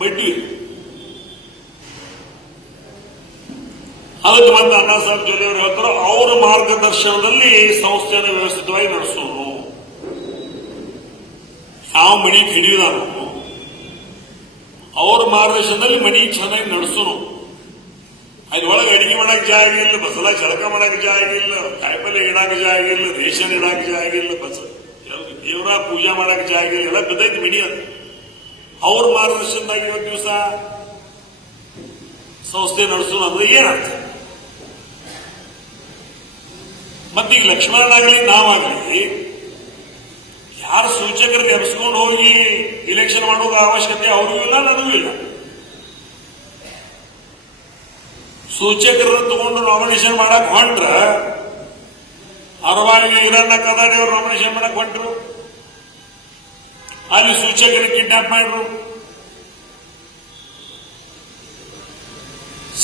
ಬಡ್ಡಿ. ಅದಕ್ಕೆ ಮತ್ತೆ ಅಣ್ಣಾ ಸಾಹೇಬ್ ಜೊಲ್ಲೆ ಅವರು ಹೇಳ್ತಾರೆ, ಅವರ ಮಾರ್ಗದರ್ಶನದಲ್ಲಿ ಸಂಸ್ಥೆಯನ್ನು ವ್ಯವಸ್ಥಿತವಾಗಿ ನಡೆಸೋರು. ಯಾವ ಮನಿ ಹಿಡಿಯುದಾನು ಅವ್ರ ಮಾರ್ಗದರ್ಶನದಲ್ಲಿ ಮನಿ ಚೆನ್ನಾಗಿ ನಡೆಸೋನು. ಅದ್ರೊಳಗೆ ಅಡಿಗೆ ಮಾಡಕ್ ಜಾಗ ಇಲ್ಲ, ಬಸಲ ಜಳಕ ಮಾಡಕ್ ಜಾಗ ಇಲ್ಲ, ಕಾಯಿಪಲ್ಲೆ ಇಡಾಕ ಜಾಗ ಇಲ್ಲ, ರೇಷನ್ ಇಡಾಕ ಜಾಗ ಇಲ್ಲ, ದೇವರ ಪೂಜಾ ಮಾಡಕ್ ಜಾಗ ಇಲ್ಲ, ಎಲ್ಲ ಬಿದ್ದೈತಿ ಮನಿ. ಅದು ಅವ್ರ ಮಾರ್ಗದರ್ಶನದಾಗ ಇವತ್ತು ದಿವಸ ಸಂಸ್ಥೆ ನಡೆಸೋಣ ಅಂದ್ರೆ ಏನರ್ಥ? ಮತ್ತೀಗ ಲಕ್ಷ್ಮಣನಾಗ್ಲಿ ನಾವಾಗ್ಲಿ ಯಾರು ಸೂಚಕರಿಗೆ ಎಬ್ಸ್ಕೊಂಡು ಹೋಗಿ ಇಲೆಕ್ಷನ್ ಮಾಡೋದು ಅವಶ್ಯಕತೆ ಅವ್ರಿಗೂ ಇಲ್ಲ, ನನಗೂ ಇಲ್ಲ. ಸೂಚಕರನ್ನ ತಗೊಂಡು ನಾಮಿನೇಷನ್ ಮಾಡಕ್ ಹೊಂಟ್ರ ಅರವಾಗಿ ಹಿರಣ್ಣ ಕದಾಡಿ ಅವರು ನಾಮಿನೇಷನ್ ಮಾಡಕ್ ಹೊಂಟ್ರು, ಅಲ್ಲಿ ಸೂಚಕರಿಗೆ ಕಿಡ್ನಾಪ್ ಮಾಡ್ರು.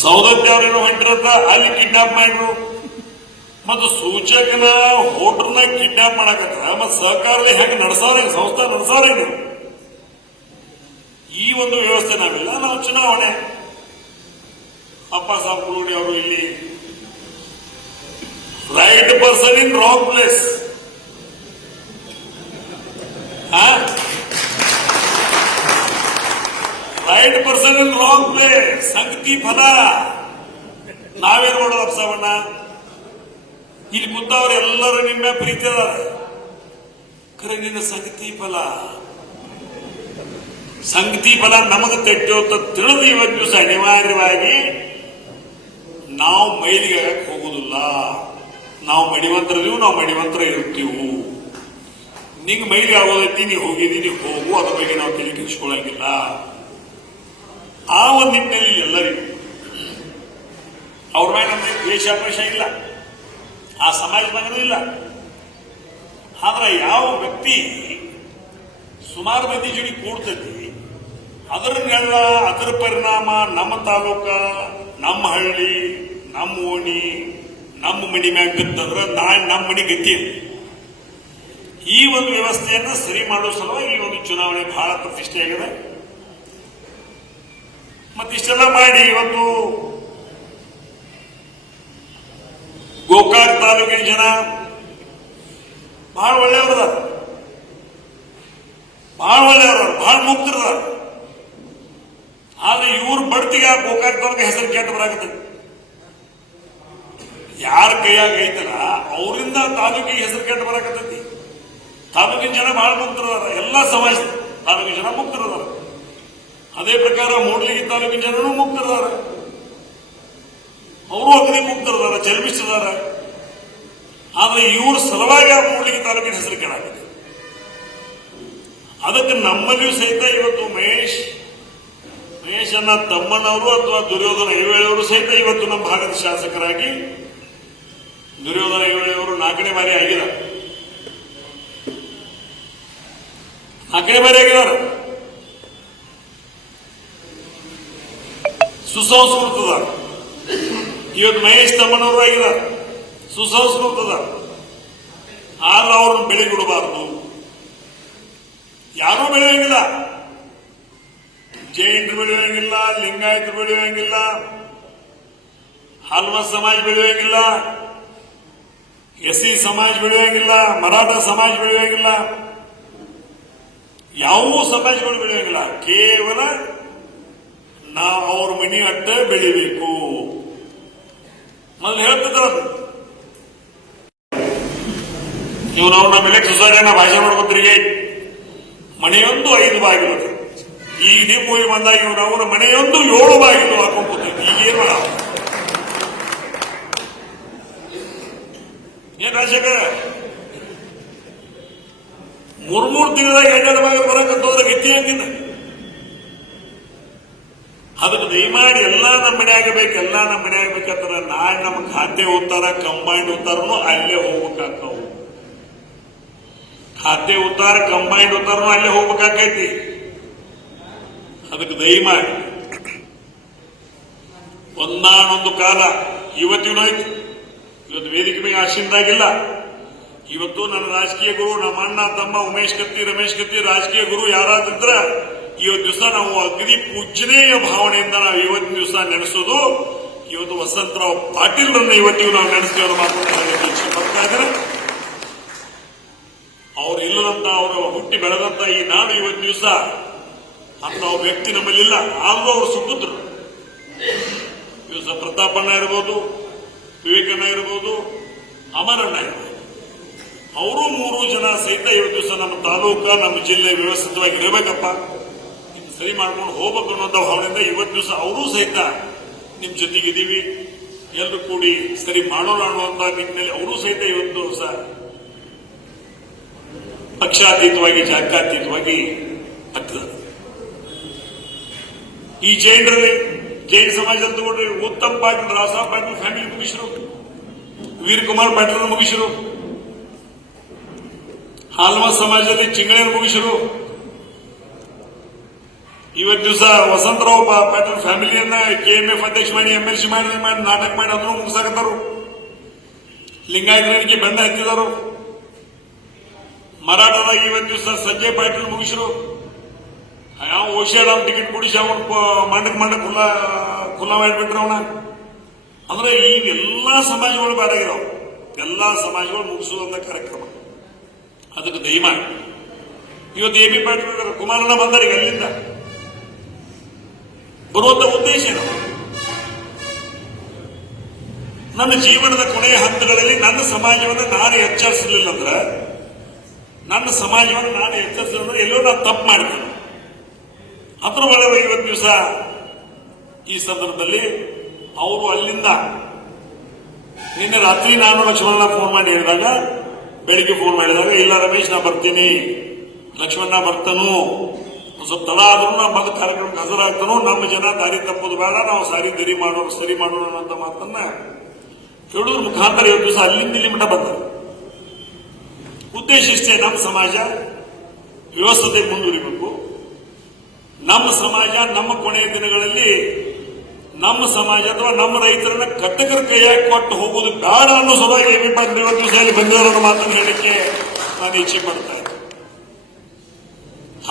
ಸೌದತ್ತಿ ಅವರೇನು ಹೊಂಟಿರತ್ತ ಅಲ್ಲಿ ಕಿಡ್ನಾಪ್ ಮಾಡ್ರು. ಮತ್ತು ಸೂಚಕನ ಹೋಟರ್ನ ಕಿಡ್ನಾಪ್ ಮಾಡಕತ್ತ ಮತ್ ಸಹಕಾರದಲ್ಲಿ ಹೆಂಗ್ ನಡೆಸಾರ, ಸಂಸ್ಥೆ ನಡೆಸಾರ. ಈ ಒಂದು ವ್ಯವಸ್ಥೆ ನಾವಿಲ್ಲ. ನಾವು ಚುನಾವಣೆ ಅಪ್ಪ ಸಾಬ್ ಕುರುಡಿ ಅವರು ಇಲ್ಲಿ right person in wrong place. Right person in wrong place, ಸಂಗತಿ ಫಲ. ನಾವೇನ್ ಮಾಡೋದು ಅಪ್ಸವಣ್ಣ, ಇಲ್ಲಿ ಕೂತವ್ರೆಲ್ಲರೂ ನಿಮ್ಮ ಪ್ರೀತಿ ಅದಾರ, ಖರೆ ನಿನ್ನ ಸಂಗತಿ ಫಲ ನಮಗೆ ತೆಟ್ಟೋತ ತಿಳಿದು ಇವತ್ತು ದಿವಸ ಅನಿವಾರ್ಯವಾಗಿ ನಾವು ಮೈಲಿಗೆ ಹೋಗುದಿಲ್ಲ. ನಾವು ಮಡಿವಂತರದೀವು, ನಾವು ಮಡಿವಂತರ ಇರ್ತೀವು. ನಿಂಗೆ ಮೈಲಿಗೆ ಆಗೋದೈತಿ, ನೀ ಹೋಗಿದ್ದೀನಿ ಹೋಗು, ಅದ್ರ ಬಗ್ಗೆ ನಾವು ತಲೆ ಕೆಡಿಸ್ಕೊಳ್ಳಂಗಿಲ್ಲ. ಆ ಒಂದು ನಿಟ್ಟಿನಲ್ಲಿ ಎಲ್ಲರಿಗೂ ಅವ್ರ ಮೇಲೆ ನಮಗೆ ದ್ವೇಷಾಪೇಷ ಇಲ್ಲ, ಆ ಸಮಾಜದಾಗೂ ಇಲ್ಲ. ಆದ್ರೆ ಯಾವ ವ್ಯಕ್ತಿ ಸುಮಾರು ಮಂದಿ ಜೋಡಿ ಕೂಡ್ತೈತಿ, ಅದರ ಪರಿಣಾಮ ನಮ್ಮ ತಾಲೂಕ, ನಮ್ಮ ಹಳ್ಳಿ, ನಮ್ಮ ಓಣಿ, ನಮ್ಮ ಮನಿ ಮ್ಯಾಗ ಬಿತ್ತಂದ್ರ ನಾಳೆ ನಮ್ಮ ಮನಿ ಗತಿ. ಈ ಒಂದು ವ್ಯವಸ್ಥೆಯನ್ನ ಸರಿ ಮಾಡುವ ಸಲುವಾಗಿ ಈ ಒಂದು ಚುನಾವಣೆ ಬಹಳ ಪ್ರತಿಷ್ಠೆಯಾಗಿದೆ. ಮತ್ತಿಷ್ಟೆಲ್ಲ ಮಾಡಿ ಇವತ್ತು ಗೋಕಾಕ್ ತಾಲೂಕಿನ ಜನ ಬಹಳ ಒಳ್ಳೆಯವರದ, ಬಹಳ ಮುಕ್ತರದಾರ. ಆದ್ರೆ ಇವ್ರ ಬಡ್ತಿಗ ಗೋಕಾಕ್ ತಾಲೂಕು ಹೆಸರು ಕೆಟ್ಟ ಬರಾಕತ್ತೈತಿ. ಯಾರ ಕೈಯಾಗ ಐತಲ್ಲ ಅವರಿಂದ ತಾಲೂಕಿಗೆ ಹೆಸರು ಕೆಟ್ಟ ಬರಾಕತ್ತೈತಿ. ತಾಲೂಕಿನ ಜನ ಬಹಳ ಮುಕ್ತರದಾರ, ಎಲ್ಲ ಸಮಾಜ ತಾಲೂಕಿನ ಜನ ಮುಕ್ತರದಾರ. ಅದೇ ಪ್ರಕಾರ ಮೂಡ್ಲಿಗಿ ತಾಲೂಕಿನ ಜನರು ಮುಕ್ತರದಾರ, ಅವರು ಅಗ್ನಿ ಮುಕ್ತರದಾರ, ಜನ್ಮಿಸಿದಾರ. ಆದ್ರೆ ಇವ್ರ ಸಲುವಾಗಿ ಆ ಮೂಡ್ಲಿಗಿ ತಾಲೂಕಿನ ಹೆಸರು ಕೆಡಾಗಿದೆ. ಅದಕ್ಕೆ ನಮ್ಮಲ್ಲಿಯೂ ಸಹಿತ ಇವತ್ತು ಮಹೇಶ್ ಅನ್ನ ತಮ್ಮನವರು ಅಥವಾ ದುರ್ಯೋಧನ ಐಹೊಳೆಯವರು ಸಹಿತ ಇವತ್ತು ನಮ್ಮ ಭಾಗದ ಶಾಸಕರಾಗಿ ದುರ್ಯೋಧನ ಐಹೊಳೆಯವರು 4ನೇ ಬಾರಿ ಆಗಿದ್ದಾರೆ. 4ನೇ ಬಾರಿ ಆಗಿದ್ದಾರೆ. ಸುಸಂಸ್ಕೃತದ ಇವತ್ತು ಮಹೇಶ್ ತಮ್ಮನವರು ಆಗಿದ್ದಾರೆ, ಸುಸಂಸ್ಕೃತದ. ಆದ್ರೆ ಅವ್ರನ್ನ ಬೆಳೆಗಿಡಬಾರದು, ಯಾರೂ ಬೆಳೆಯಂಗಿಲ್ಲ. ಜೈನರು ಬೆಳೆಯುವಂಗಿಲ್ಲ, ಲಿಂಗಾಯತರು ಬೆಳೆಯುವಂಗಿಲ್ಲ, ಹಲ್ಮ ಸಮಾಜ ಬೆಳೆಯುವಂಗಿಲ್ಲ, ಎಸ್ಸಿ ಸಮಾಜ ಬೆಳೆಯುವಂಗಿಲ್ಲ, ಮರಾಠ ಸಮಾಜ ಬೆಳೆಯುವಂಗಿಲ್ಲ, ಯಾವ ಸಮಾಜಗಳು ಬೆಳೆಯುವಂಗಿಲ್ಲ. ಕೇವಲ ನಾವು ಅವ್ರ ಮನಿ ಅಡ್ಡ ಬೆಳಿಬೇಕು. ಮೊದಲು ಹೇಳ್ತಿದ್ರು ಇವ್ ನಾವು ನಮ್ಮ ಎಲೆಕ್ಷನ್ ಸೊಸೈಟಿನ ಭಾಷೆ ಮಾಡ್ಕೊತ್ರಿಗೆ ಮನೆಯೊಂದು 5 ಬಾಗಿಲು. ಈಗ ನೀವು ಹೋಗಿ ಬಂದಾಗ ಇವ್ ನಾವು ಮನೆಯೊಂದು 7 ಬಾಗಿಲು ಹಾಕೊಂಡ್ ಕೂತೀವಿ. ಈಗ ಏನ್ ಮಾಡ ಏನ್ ರಾಜಶೇಖರ 3 ತಿಂಗಳಾಗ 2 ಬಾಗಿಲು ಬರಕಂತಂದ್ರೆ ಗತಿ ಹಂಗಿಲ್ಲ. ಅದಕ್ಕೆ ದಯಮಾಡಿ ಎಲ್ಲಾ ನಮ್ಮ ಮನೆ ಆಗಬೇಕು, ಎಲ್ಲಾ ನಮ್ಮ ಮನೆ ಆಗ್ಬೇಕಂದ್ರೆ ನಾಳೆ ನಮ್ಮ ಖಾತೆ ಉತ್ತಾರ ಕಂಬೈಂಡ್ ಉತ್ತಾರನು ಅಲ್ಲೇ ಹೋಗ್ಬೇಕಾಗ್ತಾವು. ಖಾತೆ ಉತ್ತಾರ ಕಂಬೈಂಡ್ ಉತ್ತಾರನು ಅಲ್ಲೇ ಹೋಗ್ಬೇಕಾಕೈತಿ. ಅದಕ್ಕೆ ದಯಮಾಡಿ ಒಂದಾನೊಂದು ಕಾಲ ಇವತ್ತಿನ ಆಯ್ತು, ಇವತ್ತು ವೇದಿಕೆ ಮೇಲೆ ಆಶೀನದಾಗಿಲ್ಲ. ಇವತ್ತು ನನ್ನ ರಾಜಕೀಯ ಗುರು, ನಮ್ಮ ಅಣ್ಣ ತಮ್ಮ ಉಮೇಶ್ ಕತ್ತಿ, ರಮೇಶ್ ಕತ್ತಿ ರಾಜಕೀಯ ಗುರು ಯಾರಾದ್ರಿದ್ರ ಇವತ್ತು ದಿವಸ ನಾವು ಅಗ್ನಿ ಪೂಜನೆಯ ಭಾವನೆಯಿಂದ ನಾವು ಇವತ್ತಿನ ದಿವಸ ನೆನೆಸೋದು, ಇವತ್ತು ವಸಂತರಾವ್ ಪಾಟೀಲ್ರನ್ನ ಇವತ್ತಿಗೂ ನಾವು ನೆನೆಸ್ತೇವೆ ಅನ್ನೋ ಮಾತನ್ನು ಹೇಳಲಿಕ್ಕೆ ಇಚ್ಛೆ ಪಡ್ತಾ ಇದ್ದಾರೆ. ಅವ್ರು ಇಲ್ಲದಂತ, ಅವರು ಹುಟ್ಟಿ ಬೆಳೆದಂತ ಈ ನಾಡು ಇವತ್ತು ದಿವಸ ಅಂತ ವ್ಯಕ್ತಿ ನಮ್ಮಲ್ಲಿಲ್ಲ. ಆದ್ರೂ ಅವರು ಸುಪುತ್ರರು. ದಿವಸ ಪ್ರತಾಪಣ್ಣ ಇರ್ಬೋದು, ವಿವೇಕಣ್ಣ ಇರ್ಬೋದು, ಅಮರಣ್ಣ ಇರ್ಬೋದು, ಅವರು 3 ಜನ ಸಹಿತ ಇವತ್ತು ದಿವಸ ನಮ್ಮ ತಾಲೂಕ, ನಮ್ಮ ಜಿಲ್ಲೆ ವ್ಯವಸ್ಥಿತವಾಗಿ ಇರಬೇಕಪ್ಪ, ಸರಿ ಮಾಡ್ಕೊಂಡು ಹೋಗ್ಬೇಕು ಅನ್ನೋಂಥ ಭಾವನೆಯಿಂದ ಇವತ್ತು ದಿವಸ ಅವರೂ ಸಹಿತ ನಿಮ್ ಜೊತೆಗಿದ್ದೀವಿ, ಎಲ್ಲರೂ ಕೂಡಿ ಸರಿ ಮಾಡೋಣ ಅನ್ನುವಂತ ನಿಟ್ಟಿನಲ್ಲಿ ಅವರು ಸಹಿತ ಇವತ್ತು ದಿವಸ ಪಕ್ಷಾತೀತವಾಗಿ, ಜಾತ್ಯಾತೀತವಾಗಿ ಆಗ್ತದೆ. ಈ ಜೈನ ಸಮಾಜದಲ್ಲಿ ತಗೊಂಡ್ರೆ ಉತ್ತಮ್ ಪಾಟೀಲ್, ರಾಸಾಬ್ ಪಾಟೀಲ್ ಫ್ಯಾಮಿಲಿ ಮುಗಿಸಿರು, ವೀರಕುಮಾರ್ ಪಾಟೀಲ್ ಮುಗಿಸಿರು, ಹಾಲ್ಮ ಸಮಾಜದಲ್ಲಿ ಚಿಂಗಳೇರು ಮುಗಿಸಿರು. ಇವತ್ತು ದಿವಸ ವಸಂತರಾವ್ ಪಾಟೀಲ್ ಫ್ಯಾಮಿಲಿಯನ್ನ KMF ಅಧ್ಯಕ್ಷ ಮಾಡಿ, MLC ಮಾಡಿ ನಾಟಕ ಮಾಡಿ ಅದನ್ನು ಮುಗಿಸಾಕತ್ತಾರು. ಲಿಂಗಾಯತರಿಗೆ ಬೆಂಡ ಹತ್ತಿದರು. ಮರಾಠದಾಗ ಇವತ್ತು ದಿವಸ ಸಂಜಯ್ ಪಾಟೀಲ್ ಮುಗಿಸಿರು. ಯಾವ ಓಶಿಯಾದ ಟಿಕೆಟ್ ಕೊಡಿಸಿ ಅವನು ಮಂಡಕ್ ಖುಲ್ಲಾ ಮಾಡಿಬಿಟ್ರೆ ಅವನ. ಅಂದ್ರೆ ಈ ಎಲ್ಲಾ ಸಮಾಜಗಳು ಬೇಡಾಗಿದಾವ. ಎಲ್ಲಾ ಸಮಾಜಗಳು ಮುಗಿಸುವಂತ ಕಾರ್ಯಕ್ರಮ. ಅದಕ್ಕೆ ದಯಮಾಡಿ ಇವತ್ತು AB ಪಾಟೀಲ್ ಕುಮಾರಣ್ಣ ಬಂದರಿಗೆ ಅಲ್ಲಿಂದ ಬರುವಂತ ಉದ್ದೇಶ ಏನು? ನನ್ನ ಜೀವನದ ಕೊನೆಯ ಹಂತಗಳಲ್ಲಿ ನನ್ನ ಸಮಾಜವನ್ನು ನಾನು ಎಚ್ಚರಿಸಲಿಲ್ಲ ಅಂದ್ರೆ, ಎಲ್ಲೋ ನಾನು ತಪ್ಪು ಮಾಡಿದ್ದೇನೆ. ಅದ್ರ ಒಳಗೆ ಇವತ್ತು ದಿವಸ ಈ ಸಂದರ್ಭದಲ್ಲಿ ಅವರು ಅಲ್ಲಿಂದ ನಿನ್ನೆ ರಾತ್ರಿ ನಾನು ಲಕ್ಷ್ಮಣ ಫೋನ್ ಮಾಡಿ ಹೇಳಿದಾಗ, ಬೆಳಿಗ್ಗೆ ಫೋನ್ ಮಾಡಿದಾಗ, ಇಲ್ಲ ರಮೇಶ್ ನಾ ಬರ್ತೀನಿ, ಲಕ್ಷ್ಮಣ ಬರ್ತಾನು, ಸ್ವಲ್ಪ ತಡ ಆದ್ರೂ ನಾ ಬಂದ ಕಾರ್ಯಕ್ರಮಕ್ಕೆ ಹಾಜರಾಗ್ತಾನೋ, ನಮ್ಮ ಜನ ದಾರಿ ತಪ್ಪೋದು ಬೇಡ, ನಾವು ಸರಿ ಮಾಡೋಣ ಅಂತ ಮಾತನ್ನ ಹೇಳೋದ್ರ ಮುಖಾಂತರ ಇವತ್ತು ದಿವಸ ಅಲ್ಲಿಂದ ಇಲ್ಲಿ ಮಠ ಬಂದ ಉದ್ದೇಶ ಇಷ್ಟೇ. ನಮ್ಮ ಸಮಾಜ ವ್ಯವಸ್ಥೆ ಮುಂದುವರಿಬೇಕು. ನಮ್ಮ ಸಮಾಜ ನಮ್ಮ ಕೊನೆಯ ದಿನಗಳಲ್ಲಿ ನಮ್ಮ ಸಮಾಜ ಅಥವಾ ನಮ್ಮ ರೈತರನ್ನ ಕಟ್ಟಕರ ಕೈಯಾಗಿ ಕೊಟ್ಟು ಹೋಗೋದು ಬೇಡ ಅನ್ನೋ ಸಲುವಾಗಿ AB ಪಾಟೀಲ್ ಇವತ್ತು ದಿವಸ ಇಲ್ಲಿ ಬಂದಿರೋ ಮಾತನ್ನು ಹೇಳಲಿಕ್ಕೆ ನಾನು ಇಚ್ಛೆ ಪಡ್ತಾ ಇದ್ದೆ.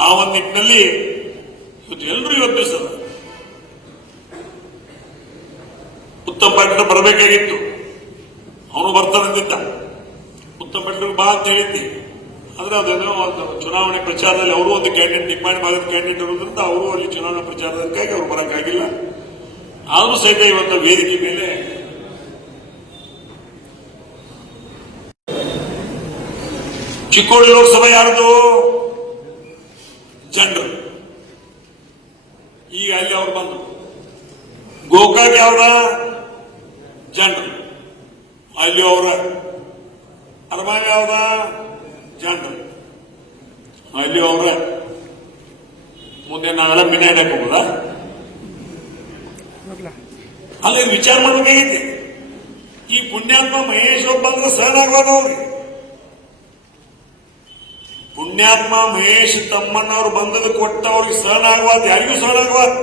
ಆ ಒಂದು ನಿಟ್ಟಿನಲ್ಲಿ ಇವತ್ತು ಎಲ್ಲರೂ ಇವತ್ತು ದಿವಸ ಉತ್ತಮ್ ಪಾಟೀಲ್ ಬರಬೇಕಾಗಿತ್ತು, ಅವನು ಬರ್ತಾನಂದಿದ್ದ. ಉತ್ತಮ್ ಪಾಟೀಲ್ ಬಾ ಅಂತ ಹೇಳಿದ್ದೆ. ಆದ್ರೆ ಅದೇನೋ ಒಂದು ಚುನಾವಣೆ ಪ್ರಚಾರದಲ್ಲಿ ಅವರು ಒಂದು ಕ್ಯಾಂಡಿಡೇಟ್, ನಿಮ್ಮಾಣಿ ಭಾಗದ ಕ್ಯಾಂಡಿಡೇಟ್ ಇರೋದ್ರಿಂದ ಅವರು ಅಲ್ಲಿ ಚುನಾವಣಾ ಪ್ರಚಾರದಕ್ಕಾಗಿ ಅವ್ರು ಬರಕ್ಕಾಗಿಲ್ಲ. ಆದ್ರೂ ಸಹಿತ ಇವತ್ತು ವೇದಿಕೆ ಮೇಲೆ ಚಿಕ್ಕೋಡಿ ಲೋಕಸಭೆ ಯಾರ್ದು? ಜನರು. ಈಗ ಅಲ್ಲಿ ಅವ್ರು ಬಂದ್ರು. ಗೋಕಾಕ್ ಯಾವ್ದ? ಜನರು. ಅಲ್ಲಿ ಅವರ ಅರಮಾವಿ ಯಾವ್ದ? ಜನರು. ಅಲ್ಲಿ ಅವರ ಮುಂದೆ ನಾವೆಲ್ಲ ಮಿನಾಡಕ್ ಹೋಗುದ? ಅಲ್ಲಿ ವಿಚಾರ ಮಾಡ್ಬೇಕಾಗೈತಿ. ಈ ಪುಣ್ಯಾತ್ಮ ಮಹೇಶ್ ಒಬ್ಬ ಅಂದ್ರೆ ಸಹನ ಆಗ್ಬೋದು ಅವ್ರಿಗೆ. ಪುಣ್ಯಾತ್ಮ ಮಹೇಶ್ ತಮ್ಮನವ್ರು ಬಂದದ ಕೊಟ್ಟ ಅವ್ರಿಗೆ ಸಹನ ಆಗ್ಬಾರ್ದು, ಯಾರಿಗೂ ಸಹನ ಆಗ್ಬಾರ್ದು.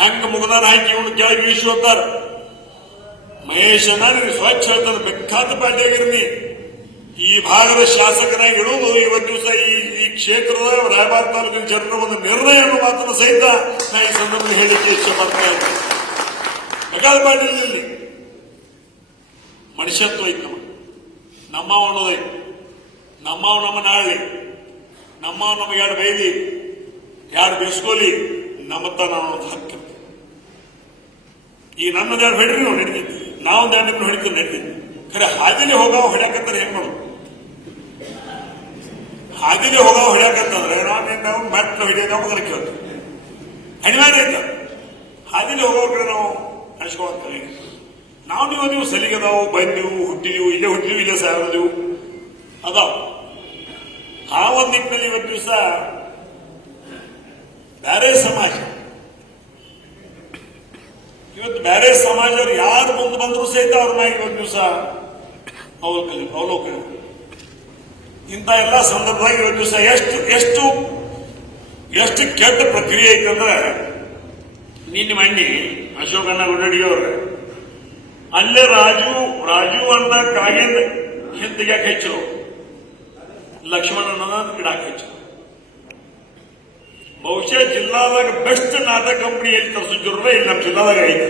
ಹೆಂಗ ಮುಗದಾನ ಹಾಕಿ ಇವನು ಕೆಳಗೆ ಇಳಿಸೋತಾರ. ಮಹೇಶನ ಸ್ವಚ್ಛ ಹೇಳ್ತಾನೆ, ಬೆಕ್ಕಾದ ಪಾರ್ಟಿಯಾಗಿರ್ನಿ, ಈ ಭಾಗದ ಶಾಸಕನಾಗಿ ಇಡುವುದು ಇವತ್ತು ದಿವಸ ಈ ಕ್ಷೇತ್ರದ ರಾಯಬಾಗ ತಾಲೂಕಿನ ಜನರ ಒಂದು ನಿರ್ಣಯ ಅನ್ನೋ ಮಾತನ್ನು ಸಹಿತ ನಾ ಈ ಸಂದರ್ಭದಲ್ಲಿ ಹೇಳಿಕೆ ಇಚ್ಛೆ ಪಡ್ತಾ ಇದ್ದೇನೆ. ಬೆಕ್ಕಾದ ಪಾರ್ಟಿಯಲ್ಲಿ ಮನುಷ್ಯತ್ವ ಐತೆ, ನಮ್ಮವ ಅನ್ನೋದೈತೆ, ನಮ್ಮವ್ ನಮ್ಮ ನಾಳಿ, ನಮ್ಮವ್ ನಮಗೆ ಎರಡು ಬೈಲಿ, ಎರಡು ಬೇಸ್ಕೋಲಿ, ನಮ್ಮತ್ತ ನಾವು ಹಕ್ಕು. ಈ ನನ್ನದೆರಡು ಹೊಡ್ರಿ ನಾವು ನಡೀತಿದ್ವಿ, ನಾವೊಂದು ಎರಡು ನಿಮ್ಗೆ ಹೊಡಿತೀವಿ ನಡೀತಿದ್ವಿ. ಖರೆ ಹಾದಿಲಿ ಹೋಗಾವ ಹೊಡ್ಯಾಕಂತಾರೆ ಹೆಂಗ್ ಮಾಡೋದು? ಹಾದಿಲಿ ಹೋಗಾವ ಹೊಡ್ಯಾಕಂತಂದ್ರೆ ನಾವು ಮೆಟ್ಲು ಹಿಡಿಯೋದು ಅದಕ್ಕೆ ಕೇಳ್ತೀವಿ, ಅನಿವಾರ್ಯ ಐತ. ಹಾದಿಲಿ ಹೋಗೋ ಕಡೆ ನಾವು ಅನ್ಸ್ಕೊಳ್ತೀವಿ. ನೀವು ಸಲಿಗದಾವು, ಬಂದಿವು, ಹುಟ್ಟಿದೀವು, ಇಲ್ಲೇ ಸಾಯೋದಿವು ಅದಾವ. ಆ ಒಂದು ನಿಟ್ಟಿನಲ್ಲಿ ಇವತ್ತು ದಿವಸ ಬೇರೆ ಸಮಾಜ, ಇವತ್ತು ಬೇರೆ ಸಮಾಜರು ಯಾರು ಮುಂದೆ ಬಂದರೂ ಸಹಿತ ಅವ್ರ ಮ್ಯಾಗ ಇವತ್ತು ದಿವಸ ಅವಲೋಕನ. ಇಂಥ ಎಲ್ಲ ಸಂದರ್ಭದಾಗ ಇವತ್ತು ದಿವಸ ಎಷ್ಟು ಕೆಟ್ಟ ಪ್ರಕ್ರಿಯೆ ಐತಂದ್ರೆ, ನಿನ್ನೆ ಮಣ್ಣಿ ಅಶೋಕಣ್ಣ ಗುಡ್ಡಡಿಯವ್ರ ಅಲ್ಲೇ ರಾಜು ಅನ್ನ ಕಾಗಿಂದ ಹಿಂದಿಗೆ ಹೆಚ್ಚರು, ಲಕ್ಷ್ಮಣನ ಗಿಡಕ್ಕೆ ಹೆಚ್ಚರು. ಬಹುಶಃ ಜಿಲ್ಲಾದಾಗ ಬೆಸ್ಟ್ ನಾಟಕ ಕಂಪನಿ ಎಲ್ಲಿ ತರಿಸಿದ್ರು ಇಲ್ಲಿ ನಮ್ಮ ಜಿಲ್ಲಾದಾಗ ಐತಿ.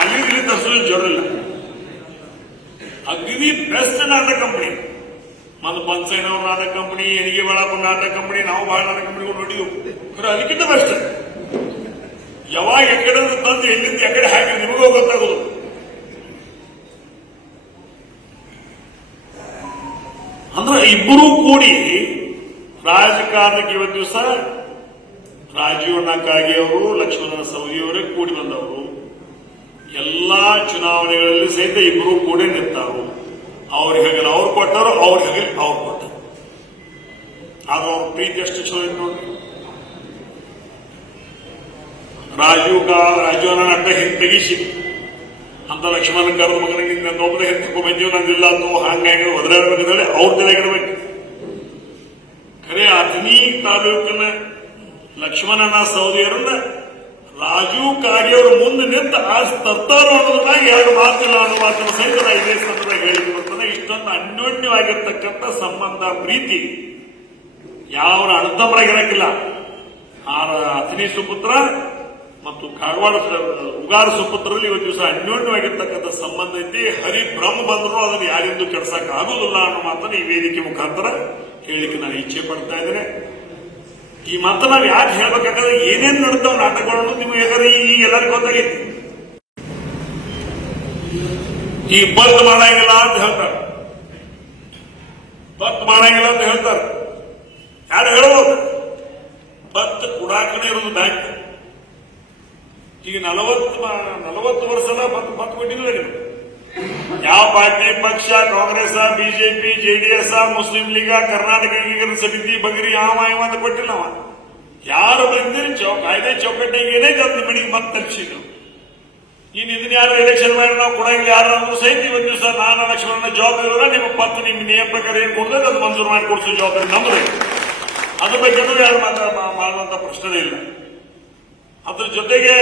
ಅಲ್ಲಿ ಇಲ್ಲಿ ತರಿಸೋದು ಜೋರಿಲ್ಲ. ಅಗ್ನಿ ಬೆಸ್ಟ್ ನಾಟಕ ಕಂಪನಿ ಮತ್ತು ಪಂಚೈನವ್ರ ನಾಟಕ ಕಂಪನಿ, ಎಣಿಗೆ ಬಳಾಪುರ ನಾಟಕ ಕಂಪನಿ, ನಾವು ಬಹಳ ನಾಟಕ ಕಂಪನಿಗಳು ನೋಡಿದ್ವು. ಅದಕ್ಕಿಂತ ಬೆಸ್ಟ್. ಯಾವಾಗ ಎಕಡೆ ತಂದು ಎಲ್ಲಿಂದ ಎಕಡೆ ಹಾಕಿ ನಿಮಗೂ ಗೊತ್ತಾಗೋದು. ಅಂದ್ರೆ ಇಬ್ಬರೂ ಕೂಡಿ ರಾಜಕಾರಣಕ್ಕೆ ಇವತ್ತು ದಿವಸ ರಾಜೀವ್ ಕಾಗೆ ಅವರು, ಲಕ್ಷ್ಮಣ ಸವದಿಯವರೇ ಕೂಡಿ ಬಂದವರು. ಎಲ್ಲಾ ಚುನಾವಣೆಗಳಲ್ಲಿ ಸಹಿತ ಇಬ್ಬರು ಕೂಡ ನಿಂತಾರು. ಅವ್ರಿಗೆ ಹಗಲು ಅವ್ರು ಕೊಟ್ಟರು, ಅವ್ರಿಗೆ ಹಗಲು ಅವ್ರು ಕೊಟ್ಟರು. ಆದ್ರೆ ಅವ್ರ ಪ್ರೀತಿ ಎಷ್ಟು ಚಲೋ ಇತ್ತು ನೋಡಿ. ರಾಜೀವನ ಅಡ್ಡ ಹಿಂದೆ ತೆಗಿಸಿ ಅಂತ ಲಕ್ಷ್ಮಣ ಕರೆದ ಮಗನಿಗೆ ನನ್ನೊಬ್ಬನ ಹಿಂದಕ್ಕೂ ಬಂದೀವಿ, ನಂದಿಲ್ಲ ಅಂತ ಹಂಗಾಗಿ ಒದರಾಡ್ಬೇಕಂದ್ರೆ ಅವ್ರ ತಲೆಗಿರ್ಬೇಕು. ಖರೆ ಅಥಣಿ ತಾಲೂಕಿನ ಲಕ್ಷ್ಮಣನ ಸಹೋದರನ್ನ ರಾಜೀವ್ ಕಾಗೆಯವರು ಮುಂದೆ ನಿಂತು ಆರಿಸಿ ತರ್ತಾರೋ ಅನ್ನೋದ್ರಾಗ ಎರಡು ಮಾತಿಲ್ಲ ಅನ್ನೋ ಮಾತನ್ನು ಸಹಿತ ಇದೇ ಸಂದರ್ಭದಾಗ ಹೇಳಿಕೊಡ್ತಾನೆ. ಇಷ್ಟೊಂದು ಅನ್ಯೋನ್ಯವಾಗಿರ್ತಕ್ಕಂಥ ಸಂಬಂಧ, ಪ್ರೀತಿ ಯಾವ ಅಣ್ಣತಮ್ಮರಾಗಿರಕ್ಕಿಲ್ಲ. ಅಥಣಿ ಸುಪುತ್ರ ಮತ್ತು ಕಾಗವಾಡ ಉಗಾರ ಸುಪುತ್ರರಲ್ಲಿ ಇವತ್ತು ದಿವಸ ಅನ್ಯೋನ್ಯವಾಗಿರ್ತಕ್ಕಂಥ ಸಂಬಂಧ ಐತಿ. ಹರಿಭ್ರಮ ಬಂದರೂ ಅದನ್ನು ಯಾರಿಂದೂ ಕೆಡ್ಸಕ್ ಆಗೋದಿಲ್ಲ ಅನ್ನೋ ಮಾತನ್ನು ಈ ವೇದಿಕೆ ಮುಖಾಂತರ ಹೇಳಿಕೆ ನಾನು ಇಚ್ಛೆ ಪಡ್ತಾ ಇದ್ದೇನೆ. ಈ ಮಾತನ್ನ ನಾವು ಯಾಕೆ ಹೇಳ್ಬೇಕಾದ್ರೆ ಏನೇನ್ ನಡ್ತಾವ ನಾಟಕಗಳನ್ನು ನಿಮ್ಗೆ ಯಾಕಂದ್ರೆ ಈಗ ಎಲ್ಲರಿಗೂ ಗೊತ್ತಾಗೈತಿ. ಈ ಬಂದ್ ಮಾಡಂಗಿಲ್ಲ ಅಂತ ಹೇಳ್ತಾರೆ, ಬಂದ್ ಮಾಡಂಗಿಲ್ಲ ಅಂತ ಹೇಳ್ತಾರೆ. ಯಾರು ಹೇಳ್ಬೋದು? ಬತ್ ಕುಡಾಕನೇ ಇರೋದು ಬ್ಯಾಂಕ್. ಈಗ 40 ವರ್ಷದ ಬತ್ ಕೊಟ್ಟಿಲ್ಲ. ಯಾವ ಪಾರ್ಟಿ ಪಕ್ಷ, ಕಾಂಗ್ರೆಸ್, ಬಿಜೆಪಿ, ಜೆಡಿಎಸ್, ಮುಸ್ಲಿಂ ಲೀಗ, ಕರ್ನಾಟಕ ಸಮಿತಿ ಬಗ್ರಿ ಯಾವ ಅಂತ ಕೊಟ್ಟಿಲ್ಲ. ಅವ ಯಾರು ಬಂದಿರಿ ಕಾಯ್ದೆ ಚೌಕಟ್ಟಿಗೆ ಏನೇ ತಂದು ಮನೆಗೆ ಮತ್ತೆ ತಲುಪಿಸಿದ್ರು. ಇನ್ನು ಇದನ್ನ ಯಾರು ಎಲೆಕ್ಷನ್ ಮಾಡಿ ನಾವು ಕೊಡಂಗಿಲ್ಲ ಯಾರು ಅಂದ್ರೂ ಸಹಿತ ಇವತ್ತು ದಿವಸ ನಾನು ಲಕ್ಷ್ಮಣ ಜವಾಬ್ದಾರಿ ನಿಮ್ಮ ಪತ್ತು ನಿಮ್ಮ ನಿಯಮ ಪ್ರಕಾರ ಏನ್ ಕೊಡ್ತದೆ ಅದು ಮಂಜೂರು ಮಾಡಿ ಕೊಡಿಸೋ ಜವಾಬ್ದಾರಿ ನಮ್ದು. ಅದ್ರ ಬಗ್ಗೆ ಯಾರು ಮಾಡುವಂತ ಪ್ರಶ್ನೆ ಇಲ್ಲ. ಅದ್ರ ಜೊತೆಗೆ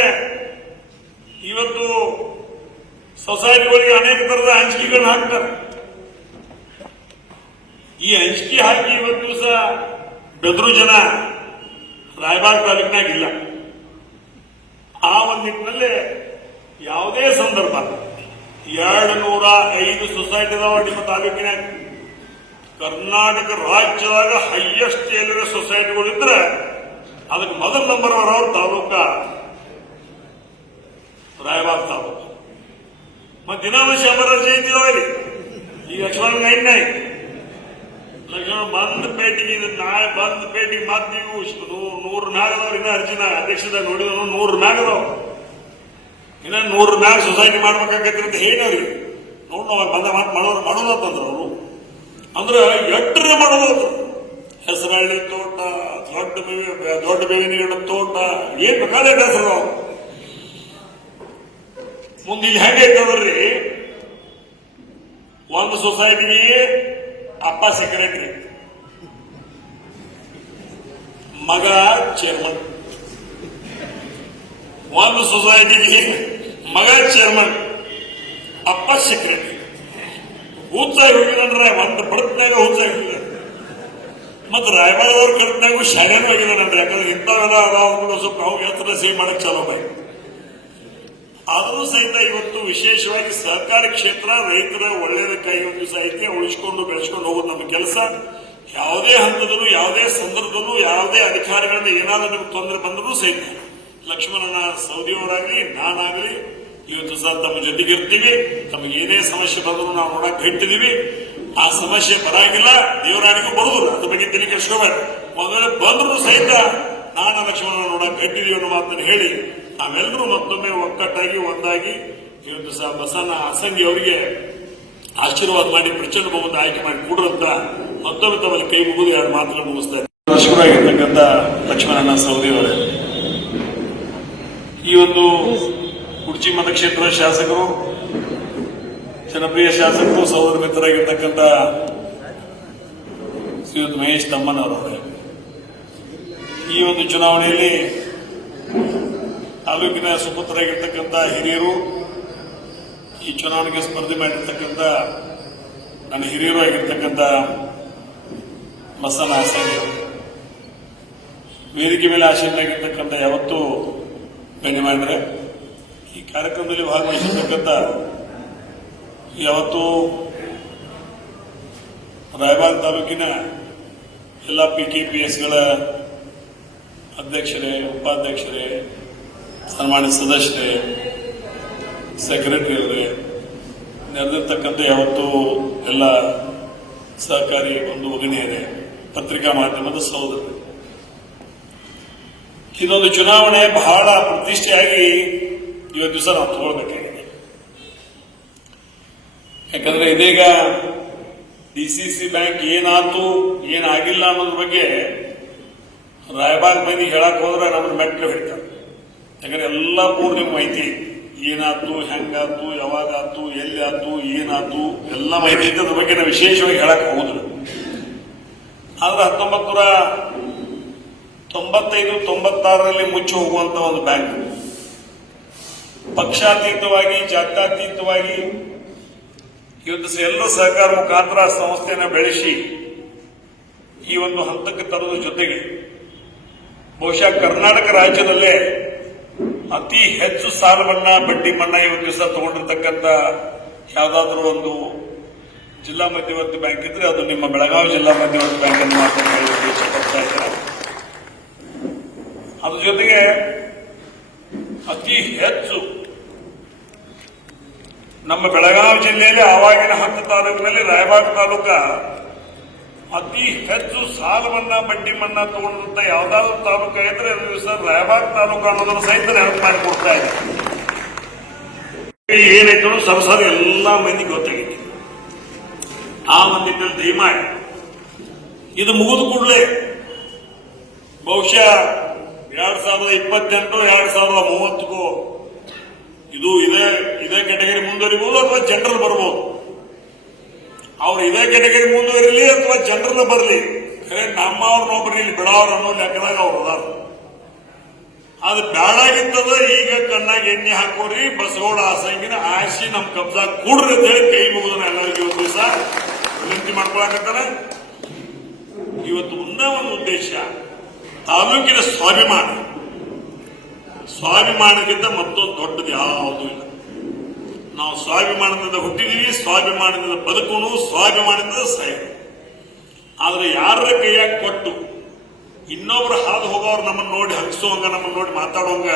ಇವತ್ತು ಸೊಸೈಟಿಗಳಿಗೆ ಅನೇಕ ತರದ ಹಂಚಿಕೆಗಳನ್ನ ಹಾಕ್ತಾರೆ. ಈ ಹಂಚಿಕೆ ಹಾಕಿ ಇವತ್ತು ದಿವಸ ಬೆದರು ಜನ ರಾಯಬಾಗ್ ತಾಲೂಕಿನಾಗಿಲ್ಲ. ಆ ಒಂದು ನಿಟ್ಟಿನಲ್ಲಿ ಯಾವುದೇ ಸಂದರ್ಭ 205 ಸೊಸೈಟಿ ಇದಾವ ನಿಮ್ಮ ತಾಲೂಕಿನಾಗ. ಕರ್ನಾಟಕ ರಾಜ್ಯದಾಗ ಹೈಯೆಸ್ಟ್ ಎಲ್ಲಿರೋ ಸೊಸೈಟಿಗಳಿದ್ರೆ ಅದಕ್ಕೆ ಮೊದಲ ನಂಬರ್ ಬರೋರು ತಾಲೂಕ ರಾಯಬಾಗ್ ತಾಲೂಕು. ಮತ್ತೆ ದಿನಾಂಶ ಅಮರಜಿ ಇದ್ದಿಲ್ಲ. ಈಗ ಲಕ್ಷ್ಮಣ ಐದನೇ ಲಕ್ಷ್ಮಣ ಬಂದ್ ಪೇಟಿಗೆ ನಾಳೆ ಬಂದ್ ಪೇಟಿಗೆ ಮತ್ತೆ ನೀವು 100 ಮ್ಯಾಗದವ್ರು ಇನ್ನ ಅರ್ಜಿನ ಅಧ್ಯಕ್ಷದಾಗ ನೋಡಿದ್ರು 100 ಮ್ಯಾಗದವ್ ಇನ್ನ 100 ಮ್ಯಾಗ ಸೊಸೈಟಿ ಮಾಡ್ಬೇಕಾಗೈತಿ ಅಂತ ಹೇಳಿವ್ರಿ. ನೋಡ್ ನಾವು ಬಂದ ಮಾತು ಮಾಡೋದಂತಂದ್ರ ಅವರು ಅಂದ್ರೆ ಎಟ್ಟರೆ ಮಾಡೋದು. ಹೆಸರಳ್ಳಿ ತೋಟ, ದೊಡ್ಡ ಬೇವಿನ ಗಿಡದ ತೋಟ, ಏನ್ ಬೇಕಾದ್ರೆ ಹೆಸರು ನಾವು ಮುಂದೆ ಇಲ್ಲಿ ಹೆಂಗೆ ಐತದ್ರಿ. ಒಂದು ಸೊಸೈಟಿಗೆ ಅಪ್ಪ ಸೆಕ್ರೆಟರಿ, ಮಗ ಚೇರ್ಮನ್. ಒಂದು ಸೊಸೈಟಿಗೆ ಮಗ ಚೇರ್ಮನ್, ಅಪ್ಪ ಸೆಕ್ರೆಟರಿ. ಹುಚ್ಚಾಗಿ ಹೋಗಿದ್ರೆ ಒಂದು ಬಡತ್ನಾಗ ಹುಚ್ಚಾಗಿ ಹೋಗಿದ್ದಾರೆ. ಮತ್ತು ರಾಯಬಾಗದವ್ರ ಕಡತ್ನಾಗೂ ಶಾಲೆನೂ ಆಗಿದಾನಂದ್ರೆ. ಯಾಕಂದ್ರೆ ಇಂಥವೆಲ್ಲ ಅದಾವ ಸ್ವಲ್ಪ ನಾವು ಎತ್ತರ ಸೇವ್ ಮಾಡಕ್ ಚಾಲೋ ಬಾಯಿ. ಆದರೂ ಸಹಿತ ಇವತ್ತು ವಿಶೇಷವಾಗಿ ಸಹಕಾರಿ ಕ್ಷೇತ್ರ ರೈತರ ಒಳ್ಳೆಯದಕ್ಕಾಗಿ ಒಂದು ದಿವಸ ಐತೆ ಉಳಿಸ್ಕೊಂಡು ಬೆಳೆಸ್ಕೊಂಡು ಹೋಗೋದು ನಮ್ಮ ಕೆಲಸ. ಯಾವುದೇ ಹಂತದಲ್ಲೂ ಯಾವುದೇ ಸಂದರ್ಭದಲ್ಲೂ ಯಾವುದೇ ಅಧಿಕಾರಿಗಳಿಂದ ಏನಾದರೂ ನಿಮ್ಗೆ ತೊಂದರೆ ಬಂದರೂ ಸಹಿತ ಲಕ್ಷ್ಮಣನ ಸೌದಿಯವರಾಗಲಿ ನಾನಾಗಲಿ ಇವತ್ತು ಸಹ ತಮ್ಮ ಜೊತೆಗಿರ್ತೀವಿ. ತಮಗೆ ಏನೇ ಸಮಸ್ಯೆ ಬಂದರೂ ನಾವು ನೋಡಕ್ ಹೇಳ್ತಿದೀವಿ. ಆ ಸಮಸ್ಯೆ ಬರಂಗಿಲ್ಲ, ದೇವರಾಣಿಗೂ ಬರುದಿಲ್ಲ. ಅದ್ರ ಬಗ್ಗೆ ತಲೆ ಕೆಡಿಸ್ಕೋಬೇಡ. ಮೊದಲೇ ಬಂದರೂ ಸಹಿತ ನಾನು ಲಕ್ಷ್ಮಣನ ನೋಡಕ್ ಹೇಳ್ತಿದೀವಿ ಅನ್ನೋ ಮಾತನ್ನು ಹೇಳಿ ನಾವೆಲ್ಲರೂ ಮತ್ತೊಮ್ಮೆ ಒಕ್ಕಟ್ಟಾಗಿ ಒಂದಾಗಿ ಇವತ್ತು ಸಹ ಬಸವನ ಅಸಂಗಿ ಅವರಿಗೆ ಆಶೀರ್ವಾದ ಮಾಡಿ ಪ್ರಚಂಡ ಬಹುಮತ ಆಯ್ಕೆ ಮಾಡಿ ಕೂಡ್ರಂತ ಮತ್ತೊಮ್ಮೆ ತಮ್ಮಲ್ಲಿ ಕೈ ಮುಗಿದು 2 ಮಾತುಗಳು ಮುಗಿಸ್ತಾ ಇದ್ದಾರೆ. ದರ್ಶಕರಾಗಿರ್ತಕ್ಕಂಥ ಲಕ್ಷ್ಮಣನ ಸಹೋದರಿಯವರೇ, ಈ ಒಂದು ಕುರ್ಚಿ ಮತಕ್ಷೇತ್ರದ ಶಾಸಕರು, ಜನಪ್ರಿಯ ಶಾಸಕರು, ಸಹೋದರ ಮಿತ್ರರಾಗಿರ್ತಕ್ಕಂಥ ಶ್ರೀಯುತ ಮಹೇಶ್ ತಮ್ಮನವರವರೇ, ಈ ಒಂದು ಚುನಾವಣೆಯಲ್ಲಿ ತಾಲೂಕಿನ ಸುಪುತ್ರರಾಗಿರ್ತಕ್ಕಂಥ ಹಿರಿಯರು, ಈ ಚುನಾವಣೆಗೆ ಸ್ಪರ್ಧೆ ಮಾಡಿರ್ತಕ್ಕಂಥ ನನ್ನ ಹಿರಿಯರು ಆಗಿರ್ತಕ್ಕಂಥ ಬಸವನ ಅಸಂಗಿ, ವೇದಿಕೆ ಮೇಲೆ ಆಶೀನಾಗಿರ್ತಕ್ಕಂಥ ಯಾವತ್ತೂ ಗಣ್ಯಮಾನ್ಯರೇ, ಈ ಕಾರ್ಯಕ್ರಮದಲ್ಲಿ ಭಾಗವಹಿಸಿರ್ತಕ್ಕಂಥ ಯಾವತ್ತೂ ರಾಯಬಾಗ್ ತಾಲೂಕಿನ ಎಲ್ಲ PKPSಗಳ ಅಧ್ಯಕ್ಷರೇ, ಉಪಾಧ್ಯಕ್ಷರೇ, ಸನ್ಮಾನ್ಯ ಸದಸ್ಯರೇ, ಸೆಕ್ರೆಟರಿ ಅವರೇ, ನೆರೆದಿರ್ತಕ್ಕಂಥ ಯಾವತ್ತೂ ಎಲ್ಲ ಸಹಕಾರಿ ಒಂದು ಭಗಿನಿಯರೇ, ಪತ್ರಿಕಾ ಮಾಧ್ಯಮದ ಸಹೋದರರು, ಇದೊಂದು ಚುನಾವಣೆ ಬಹಳ ಪ್ರತಿಷ್ಠೆಯಾಗಿ ಇವತ್ತು ದಿವಸ ನಾವು ತಗೊಳ್ಬೇಕಾಗಿದೆ. ಯಾಕಂದ್ರೆ ಇದೀಗ DCC ಬ್ಯಾಂಕ್ ಏನಾಯ್ತು ಏನಾಗಿಲ್ಲ ಅನ್ನೋದ್ರ ಬಗ್ಗೆ ರಾಯಬಾಗ್ ಮಂದಿ ಹೇಳಕ್ ಹೋದ್ರೆ ನಮ್ಮನ್ನು ಮೆಟ್ಲು ಹಿಡ್ತಾರೆ. ಯಾಕಂದ್ರೆ ಎಲ್ಲ ಪೂರ್ಣ ಮಾಹಿತಿ ಏನಾಯ್ತು, ಹೆಂಗಾತು, ಯಾವಾಗಾತು, ಎಲ್ಲಿ ಆತು, ಏನಾಯ್ತು ಎಲ್ಲ ಮಾಹಿತಿ ಇದ್ದ ಅದ್ರ ಬಗ್ಗೆ ನಾವು ವಿಶೇಷವಾಗಿ ಹೇಳಕ್ ಹೋಗುದಿಲ್ಲ. ಆದ್ರೆ 1995-96ರಲ್ಲಿ ಮುಚ್ಚಿ ಹೋಗುವಂತ ಒಂದು ಬ್ಯಾಂಕ್, ಪಕ್ಷಾತೀತವಾಗಿ ಜಾತ್ಯಾತೀತವಾಗಿ ಇವತ್ತು ಎಲ್ಲರೂ ಸಹಕಾರ ಮುಖಾಂತರ ಸಂಸ್ಥೆಯನ್ನು ಬೆಳೆಸಿ ಈ ಒಂದು ಹಂತಕ್ಕೆ ತರೋದ್ರ ಜೊತೆಗೆ ಬಹುಶಃ ಕರ್ನಾಟಕ ರಾಜ್ಯದಲ್ಲೇ ಅತಿ ಹೆಚ್ಚು ಸಾಲ ಮನ್ನಾ, ಬಡ್ಡಿ ಮನ್ನಾ ಇವತ್ತು ದಿವಸ ತಗೊಂಡಿರ್ತಕ್ಕಂಥ ಯಾವುದಾದ್ರೂ ಒಂದು ಜಿಲ್ಲಾ ಮಧ್ಯವರ್ತಿ ಬ್ಯಾಂಕ್ ಇದ್ರೆ ಅದು ನಿಮ್ಮ ಬೆಳಗಾವಿ ಜಿಲ್ಲಾ ಮಧ್ಯವರ್ತಿ ಬ್ಯಾಂಕ್ ಅನ್ನು ಮಾತ್ರ ಹೇಳಲಿಕ್ಕೆ ಇಷ್ಟಪಡ್ತಾ ಇದ್ದಾರೆ. ಅದ್ರ ಜೊತೆಗೆ ಅತಿ ಹೆಚ್ಚು ನಮ್ಮ ಬೆಳಗಾವಿ ಜಿಲ್ಲೆಯಲ್ಲಿ ಆವಾಗಿನ 10 ತಾಲೂಕಿನಲ್ಲಿ ರಾಯಬಾಗ್ ತಾಲೂಕ ಅತಿ ಹೆಚ್ಚು ಸಾಲ ಮನ್ನಾ, ಬಡ್ಡಿ ಮನ್ನಾ ತಗೊಂಡಂತ ಯಾವ್ದಾದ್ರು ತಾಲೂಕ ಇದ್ರೆ ಸರ್ ರಾಯಬಾಗ್ ತಾಲೂಕು ಅನ್ನೋದನ್ನು ಸಹಿತ ನೆನಪು ಮಾಡಿಕೊಡ್ತಾ ಇದೆ. ಏನಾಯ್ತು ಸರಸರ ಎಲ್ಲ ಮಂದಿ ಗೊತ್ತಾಗಿದೆ. ಆ ಮಂದಿನಲ್ಲಿ ದಯಮಾಡಿ ಇದು ಮುಗಿದ ಕೂಡಲೇ ಬಹುಶಃ 2028-2030 ಇದು ಇದೇ ಕ್ಯಾಟಗರಿ ಮುಂದುವರಿಬಹುದು ಅಥವಾ ಜನರಲ್ ಬರಬಹುದು. ಅವ್ರು ಇದೇ ಕ್ಯಾಟಗರಿ ಮುಂದುವರಿಲಿ ಅಥವಾ ಜನರಲ್ ಬರಲಿ, ನಮ್ಮವ್ರನ್ನೊಬ್ಬರು ಇಲ್ಲಿ ಬಿಡೋರು ಅನ್ನೋ ಲೆಕ್ಕದಾಗ ಅವ್ರು ಅದಾರ. ಅದು ಬ್ಯಾಡಾಗಿತ್ತದ ಈಗ ಕಣ್ಣಾಗಿ ಎಣ್ಣೆ ಹಾಕೋರಿ, ಬಸಗೌಡ ಆಸಂಗಿನ ಆಶಿ ನಮ್ ಕಬ್ಜಾ ಕೂಡ್ರಿ ಅಂತ ಹೇಳಿ ಕೈ ಮುಗಿದ ಎಲ್ಲರಿಗೂ ಒಂದು ದಿವಸ ವಿನಂತಿ ಮಾಡ್ಕೊಳಕತ್ತಾರ. ಇವತ್ತು ಒಂದೇ ಒಂದು ಉದ್ದೇಶ, ತಾಲೂಕಿನ ಸ್ವಾಭಿಮಾನಕ್ಕಿಂತ ಮತ್ತೊಂದು ದೊಡ್ಡದು ಯಾವುದೂ ಇಲ್ಲ. ನಾವು ಸ್ವಾಭಿಮಾನದಿಂದ ಹುಟ್ಟಿದೀವಿ, ಸ್ವಾಭಿಮಾನದಿಂದ ಬದುಕೋನು, ಸ್ವಾಭಿಮಾನದಿಂದ ಸಾಯೋನು. ಆದ್ರೆ ಯಾರ ಕೈಯಾಗ ಕೊಟ್ಟು ಇನ್ನೊಬ್ರು ಹಾದು ಹೋಗೋರು ನಮ್ಮನ್ನು ನೋಡಿ ಹಂಗಿಸುವಂಗ, ನಮ್ಮನ್ನು ನೋಡಿ ಮಾತಾಡುವಂಗ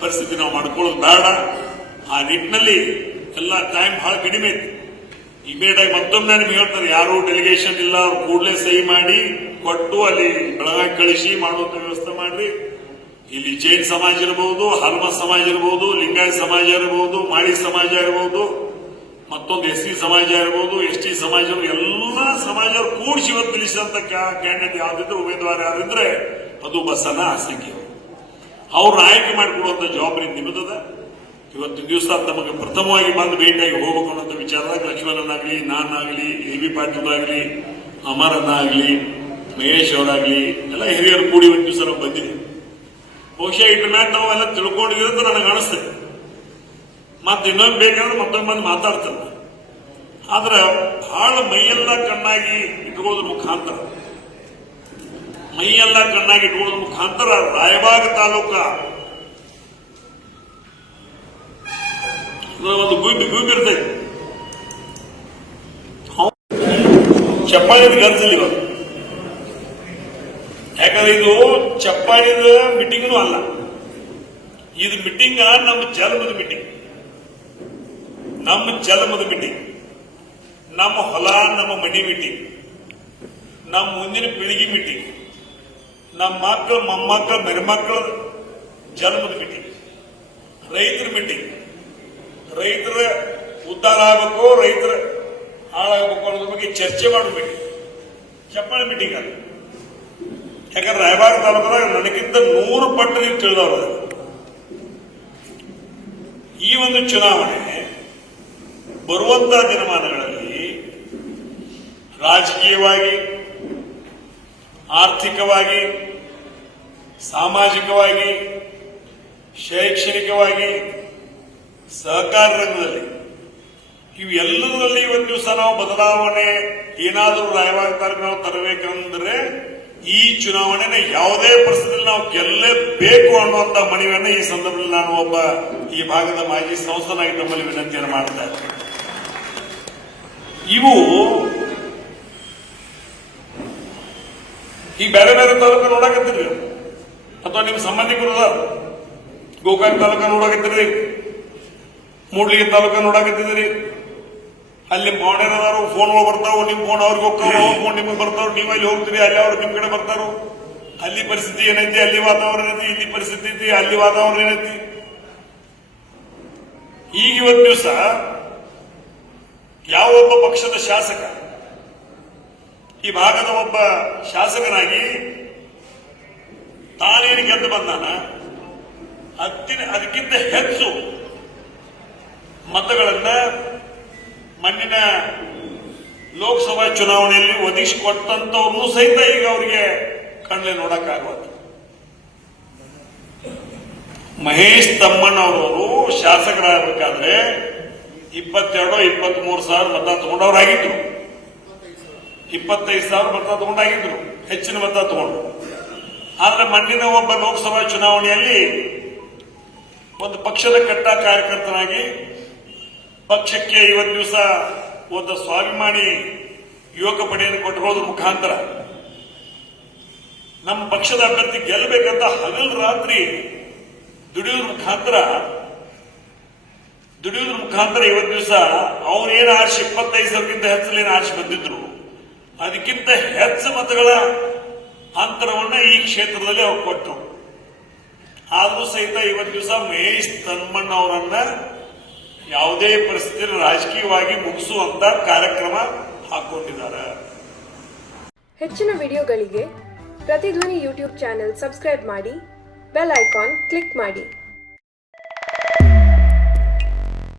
ಪರಿಸ್ಥಿತಿ ನಾವು ಮಾಡ್ಕೊಳ್ಳೋದು ಬೇಡ. ಆ ನಿಟ್ಟಿನಲ್ಲಿ ಎಲ್ಲ ಟೈಮ್ ಬಹಳ ಕಡಿಮೆ ಐತಿ. ಇಮಿಡಿಯೇಟ್ ಆಗಿ ಮತ್ತೊಮ್ಮೆ ನಿಮ್ಗೆ ಹೇಳ್ತಾರೆ, ಯಾರು ಡೆಲಿಗೇಷನ್ ಇಲ್ಲ, ಅವ್ರು ಕೂಡಲೇ ಸಹಿ ಮಾಡಿ ಕೊಟ್ಟು ಅಲ್ಲಿ ಬೆಳಗಾಗಿ ಕಳಿಸಿ ಮಾಡುವಂತ ವ್ಯವಸ್ಥೆ ಮಾಡ್ರಿ. ಇಲ್ಲಿ ಜೈನ್ ಸಮಾಜ ಇರಬಹುದು, ಹಲ್ಮ ಸಮಾಜ ಇರಬಹುದು, ಲಿಂಗಾಯತ ಸಮಾಜ ಇರಬಹುದು, ಮಾಳಿ ಸಮಾಜ ಇರಬಹುದು, ಮತ್ತೊಂದು SC ಸಮಾಜ ಇರಬಹುದು, ST ಸಮಾಜ, ಎಲ್ಲ ಸಮಾಜ ಕೂಡಿಸಿ ಇವತ್ತು ನಿಲ್ಲಿಸಿದಂತ ಕ್ಯಾಂಡಿಡೇಟ್ ಯಾವ್ದಿದ್ರೆ, ಉಮೇದುವಾರ ಯಾರಿದ್ರೆ ಅದು ಬಸನ ಆಸಂಖ್ಯ. ಅವ್ರನ್ನ ಆಯ್ಕೆ ಮಾಡಿಕೊಡುವಂತ ಜವಾಬ್ದಾರಿ ನಿಮ್ಮದದ. ಇವತ್ತಿನ ದಿವಸ ತಮಗೆ ಪ್ರಥಮವಾಗಿ ಬಂದು ಭೇಟಿಯಾಗಿ ಹೋಗ್ಬೇಕು ಅನ್ನೋ ವಿಚಾರದಾಗ ಲಕ್ಷ್ಮಣನಾಗ್ಲಿ, ನಾನಾಗ್ಲಿ, AB ಪಾಟೀಲ್ ಆಗಲಿ, ಅಮರಣ್ಣ ಆಗಲಿ, ಮಹೇಶ್ ಅವರಾಗ್ಲಿ ಎಲ್ಲ ಹಿರಿಯರು ಕೂಡಿ ಒಂದು ದಿವಸ ನಾವು ಬಂದಿದ್ದೀವಿ. ಬಹುಶಃ ಇದ್ರ ಮ್ಯಾಗ ನಾವೆಲ್ಲ ತಿಳ್ಕೊಂಡಿದ್ದೀವಿ ಅಂತ ನನಗೆ ಅನಿಸ್ತದೆ. ಮತ್ತೆ ಇನ್ನೊಂದು ಬೇಕಾದ್ರೆ ಮತ್ತೊಂದು ಮಂದಿ ಮಾತಾಡ್ತಾರೆ. ಆದ್ರೆ ಬಹಳ ಮೈಯೆಲ್ಲ ಕಣ್ಣಾಗಿ ಇಟ್ಕೊಳ್ಳೋದ್ರ ಮುಖಾಂತರ ರಾಯಬಾಗ್ ತಾಲೂಕ ಒಂದು ಗುಬ್ಬಿ ಇರ್ತೈತಿ. ಚಪ್ಪಾಳಿದ ಗರ್ಜಲ್ಲಿ ಇವಾಗ, ಯಾಕಂದ್ರೆ ಇದು ಚಪ್ಪಾಳಿದ ಮೀಟಿಂಗ್ನು ಅಲ್ಲ, ಇದು ಮೀಟಿಂಗ್ ನಮ್ಮ ಜನ್ಮದ ಮೀಟಿಂಗ್, ನಮ್ಮ ಹೊಲ, ನಮ್ಮ ಮನಿ ಮೀಟಿಂಗ್, ನಮ್ಮ ಮುಂದಿನ ಪೀಳಿಗೆ ಮೀಟಿಂಗ್, ನಮ್ಮ ಮಕ್ಕಳು, ಮೊಮ್ಮಕ್ಕಳು, ಮೆರಮಕ್ಕಳ ಜನ್ಮದ ಮೀಟಿಂಗ್, ರೈತರ ಮೀಟಿಂಗ್. ರೈತರ ಉದ್ಧಾರ ಆಗಬೇಕು, ರೈತರ ಹಾಳಾಗಬೇಕು ಅನ್ನೋದ್ರ ಬಗ್ಗೆ ಚರ್ಚೆ ಮಾಡಬೇಕು. ಚಪ್ಪಾಳೆ ಮೀಟಿಂಗ್ ಅಲ್ಲ. ಯಾಕಂದ್ರೆ ರಾಯಬಾಗ್ ತಾಲೂಕದಾಗ ನನಗಿಂತ 100 ಪಟ್ಟು ನೀವು ತಿಳಿದವರು. ಈ ಒಂದು ಚುನಾವಣೆ ಬರುವಂತಹ ದಿನಮಾನಗಳಲ್ಲಿ ರಾಜಕೀಯವಾಗಿ, ಆರ್ಥಿಕವಾಗಿ, ಸಾಮಾಜಿಕವಾಗಿ, ಶೈಕ್ಷಣಿಕವಾಗಿ, ಸಹಕಾರ ರಂಗದಲ್ಲಿ ಇವೆಲ್ಲದರಲ್ಲಿ ಒಂದು ದಿವಸ ನಾವು ಬದಲಾವಣೆ ಏನಾದರೂ ರಾಯಬಾಗ್ ತಾಲೂಕು ನಾವು ತರಬೇಕಂದ್ರೆ ಈ ಚುನಾವಣೆನ ಯಾವುದೇ ಪರಿಸ್ಥಿತಿಯಲ್ಲಿ ನಾವು ಗೆಲ್ಲಬೇಕು ಅನ್ನುವಂತ ಮನವಿಯನ್ನ ಈ ಸಂದರ್ಭದಲ್ಲಿ ನಾನು ಒಬ್ಬ ಈ ಭಾಗದ ಮಾಜಿ ಸಂಸದನಾಗಿ ತಮ್ಮಲ್ಲಿ ವಿನಂತಿಯನ್ನು ಮಾಡ್ತಾ ಇದ್ದೇನೆ. ಇವು ಈ ಬೇರೆ ಬೇರೆ ತಾಲೂಕು ನೋಡಕತ್ತೀರಿ ಅಥವಾ ನಿಮ್ಮ ಸಂಬಂಧಿಕರು ಗೋಕಾಕ್ ತಾಲೂಕ ನೋಡಕತ್ತೀರಿ, ಮೂಡ್ಲಿಗೆ ತಾಲೂಕ ನೋಡಕತ್ತಿದ್ದೀರಿ. ಅಲ್ಲಿ ಮೌನೇನದಾರು ಫೋನ್ಗಳು ಬರ್ತಾವ, ನಿಮ್ ಫೋನ್ ಅವ್ರಿಗೆ ಹೋಗ್ತಾವ, ಫೋನ್ ನಿಮಗೆ ಬರ್ತಾವ, ನೀವು ಅಲ್ಲಿ ಹೋಗ್ತೀರಿ, ಅಲ್ಲಿ ಅವ್ರು ನಿಮ್ ಕಡೆ ಬರ್ತಾರೋ. ಅಲ್ಲಿ ಪರಿಸ್ಥಿತಿ ಏನೈತಿ, ಅಲ್ಲಿ ವಾತಾವರಣ ಏನೈತಿ, ಇಲ್ಲಿ ಪರಿಸ್ಥಿತಿ ಐತಿ, ಅಲ್ಲಿ ವಾತಾವರಣ ಏನೈತಿ. ಈಗ ಇವತ್ತು ದಿವಸ ಯಾವೊಬ್ಬ ಪಕ್ಷದ ಶಾಸಕ ಈ ಭಾಗದ ಒಬ್ಬ ಶಾಸಕನಾಗಿ ತಾನೇನು ಗೆದ್ದು ಬಂದಾನ ಅದಕ್ಕಿಂತ ಹೆಚ್ಚು ಮತಗಳನ್ನ ಮಣ್ಣಿನ ಲೋಕಸಭಾ ಚುನಾವಣೆಯಲ್ಲಿ ಒದಗಿಸಿಕೊಟ್ಟಂತವ್ರನ್ನೂ ಸಹಿತ ಈಗ ಅವರಿಗೆ ಕಣ್ಣಲ್ಲಿ ನೋಡಕ್ಕಾಗವತ್ತು. ಮಹೇಶ್ ತಮ್ಮಣ್ಣವರವರು ಶಾಸಕರಾಗಬೇಕಾದ್ರೆ 22-23 ಸಾವಿರ ಮತ ತಗೊಂಡವರಾಗಿದ್ರು, 25 ಸಾವಿರ ಮತ ತಗೊಂಡಾಗಿದ್ರು, ಹೆಚ್ಚಿನ ಮತ ತಗೊಂಡು. ಆದ್ರೆ ಮಣ್ಣಿನ ಒಬ್ಬ ಲೋಕಸಭಾ ಚುನಾವಣೆಯಲ್ಲಿ ಒಂದು ಪಕ್ಷದ ಕಟ್ಟ ಕಾರ್ಯಕರ್ತನಾಗಿ ಪಕ್ಷಕ್ಕೆ ಇವತ್ತು ದಿವಸ ಒಂದು ಸ್ವಾಭಿಮಾನಿ ಯುವಕ ಪಡೆಯನ್ನು ಕೊಟ್ಟುಕೊಳ್ಳೋದ್ರ ಮುಖಾಂತರ ನಮ್ಮ ಪಕ್ಷದ ಅಭ್ಯರ್ಥಿ ಗೆಲ್ಲಬೇಕಂತ ಹಗಲು ರಾತ್ರಿ ದುಡಿಯೋದ್ರ ಮುಖಾಂತರ ಇವತ್ತು ದಿವಸ ಅವನೇನು ಆರ್ಸಿ 25 ಸಾವಿರಕ್ಕಿಂತ ಹೆಚ್ಚಲೇನು ಆರ್ಸಿ ಬಂದಿದ್ರು, ಅದಕ್ಕಿಂತ ಹೆಚ್ಚು ಮತಗಳ ಅಂತರವನ್ನ ಈ ಕ್ಷೇತ್ರದಲ್ಲಿ ಅವ್ರು ಕೊಟ್ಟರು. ಆದರೂ ಸಹಿತ ಇವತ್ತು ದಿವಸ ಮಹೇಶ್ ತಮ್ಮಣ್ಣ ಅವರನ್ನ ಯಾವುದೇ ಪರಿಸ್ಥಿತಿಯಲ್ಲಿ ರಾಜಕೀಯವಾಗಿ ಮುಗಿಸುವಂತ ಕಾರ್ಯಕ್ರಮ ಹಾಕೊಂಡಿದ್ದಾರೆ. ಹೆಚ್ಚಿನ ವಿಡಿಯೋಗಳಿಗೆ ಪ್ರತಿಧ್ವನಿ ಯೂಟ್ಯೂಬ್ ಚಾನೆಲ್ ಸಬ್ಸ್ಕ್ರೈಬ್ ಮಾಡಿ, ಬೆಲ್ ಐಕಾನ್ ಕ್ಲಿಕ್ ಮಾಡಿ.